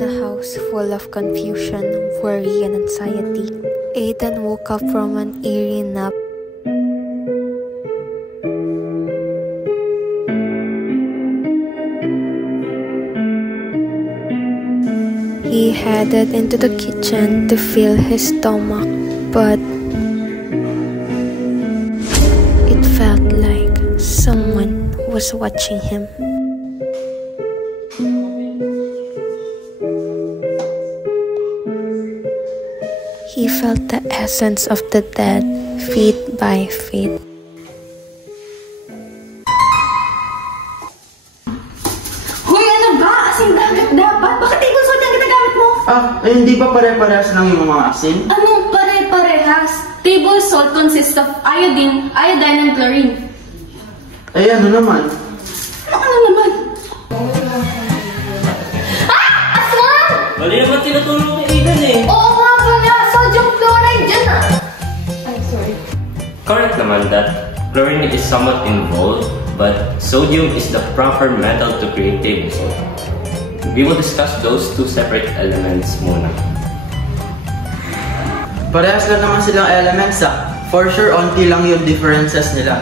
In a house full of confusion, worry, and anxiety, Aidan woke up from an eerie nap. He headed into the kitchen to fill his stomach, but it felt like someone was watching him. He felt the essence of the dead, feet by feet. Hoy, ano ba? Asin dapat? Bakit table salt ang ginagamit mo? Hindi ba pare-parehas lang yung mga asin? Anong pare-parehas? Table salt consists of iodine, and chlorine. Ano naman? Ano naman? Aswang! Mali naman tinutulong ni Aidan eh. Oo nga pala! Sodium chloride dyan ah! I'm sorry. Correct naman that chlorine is somewhat involved, but sodium is the proper metal to create table salt. We will discuss those two separate elements muna. Parehas lang naman silang elements For sure, onti lang yung differences nila.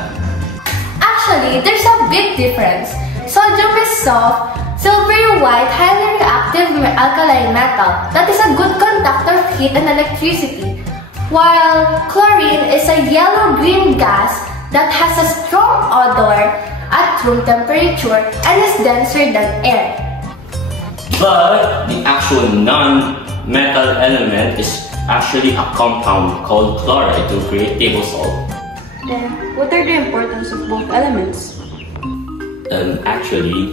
Actually, there's a big difference. Sodium is soft, silvery white, highly reactive alkaline metal that is a good conductor of heat and electricity, while chlorine is a yellow-green gas that has a strong odor at room temperature and is denser than air. But the actual non-metal element is actually a compound called chloride to create table salt. Then, what are the importance of both elements? Actually,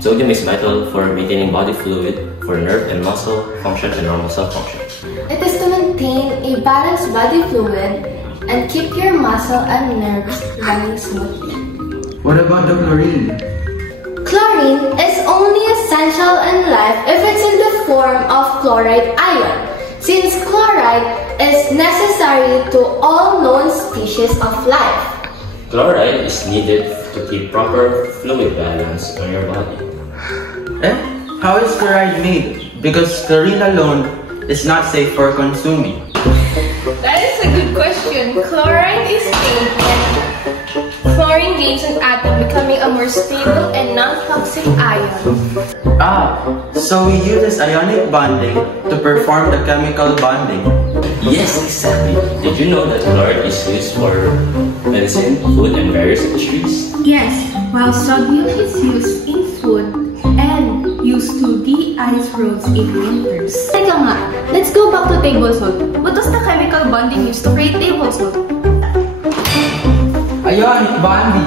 sodium is vital for maintaining body fluid, for nerve and muscle function and normal cell function. It is to maintain a balanced body fluid and keep your muscle and nerves running smoothly. What about the chlorine? Chlorine is only essential in life if it's in the form of chloride ion, since chloride is necessary to all known species of life. Chloride is needed to keep proper fluid balance on your body. How is chloride made? Because chlorine alone is not safe for consuming. That is a good question. Chlorine is made when chlorine gains an atom, becoming a more stable and non-toxic ion. So we use this ionic bonding to perform the chemical bonding. Yes, exactly. Did you know that chloride is used for medicine, food, and various industries? Yes, while sodium is used in food and used to de-ice roads in winters. Teka nga, let's go back to table salt. What was the chemical bonding used to create table salt? Ionic bonding.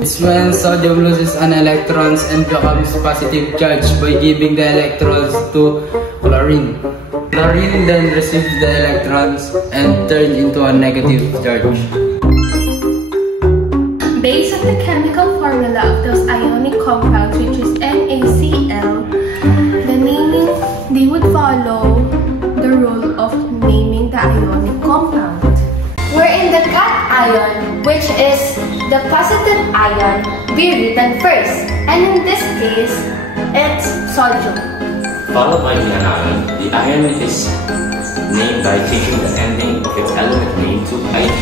It's when sodium loses an electrons and becomes positive charge by giving the electrons to chlorine. Chlorine then receives the electrons and turns into a negative charge. Based on the chemical formula of those ionic compounds, which is NaCl, the naming, they would follow the rule of naming the ionic compound. Wherein the cation, which is the positive ion, be written first, and in this case, it's sodium. Followed by the anion, the ion is named by changing the ending of its element name to IE.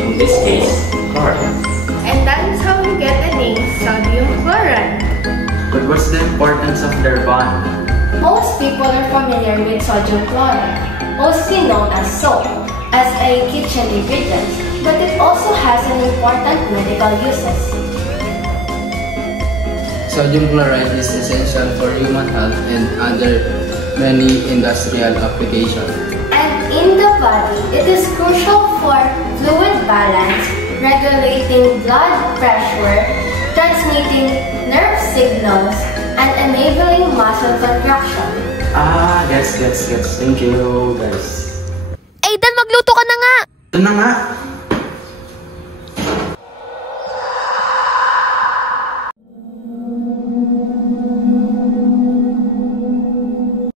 In this case, chloride. And that is how we get the name sodium chloride. But what's the importance of their bond? Most people are familiar with sodium chloride, mostly known as soap, as a kitchen ingredient, but it also has an important medical uses. Sodium chloride is essential for human health and other many industrial applications. And in the body, it is crucial for fluid balance, regulating blood pressure, transmitting nerve signals, and enabling muscle contraction. Gets. Thank you, guys. Aidan, magluto ka na nga! Ito na nga.